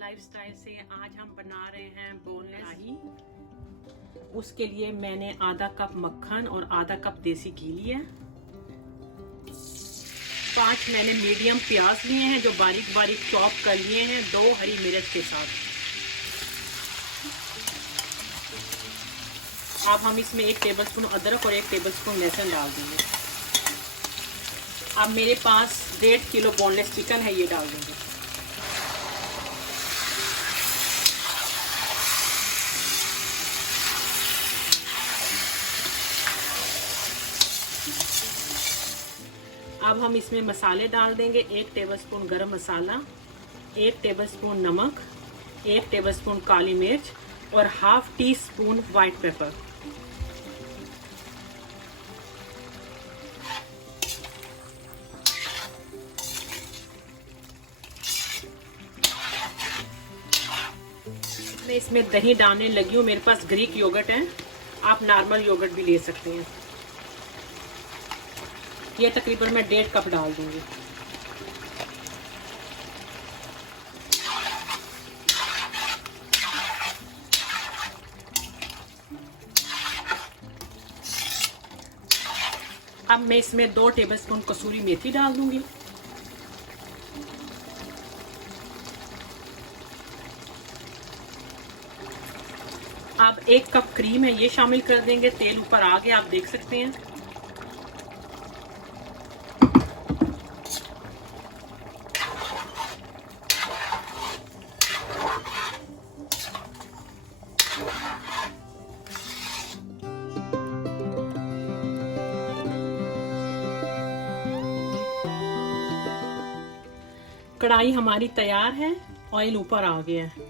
Lifestyle से आज हम बना रहे हैं बोनलेस शाही। उसके लिए मैंने आधा कप मक्खन और आधा कप देसी घी लिया। 5 मैंने मीडियम प्याज लिए हैं जो बारीक बारीक चॉप कर लिए हैं 2 हरी मिर्च के साथ। अब हम इसमें 1 टेबलस्पून अदरक और 1 टेबलस्पून लहसुन डाल देंगे। अब मेरे पास 1.5 किलो बोनलेस चिकन है, ये डाल देंगे। अब हम इसमें मसाले डाल देंगे। 1 टेबलस्पून गरम मसाला, 1 टेबलस्पून नमक, 1 टेबलस्पून काली मिर्च और ½ टीस्पून व्हाइट पेपर। मैं इसमें दही डालने लगी हूँ। मेरे पास ग्रीक योगर्ट है, आप नॉर्मल योगर्ट भी ले सकते हैं। ये तकरीबन मैं 1.5 कप डाल दूंगी। अब मैं इसमें 2 टेबलस्पून कसूरी मेथी डाल दूंगी। अब 1 कप क्रीम है, ये शामिल कर देंगे। तेल ऊपर आ गया, आप देख सकते हैं। कढ़ाई हमारी तैयार है, ऑयल ऊपर आ गया है।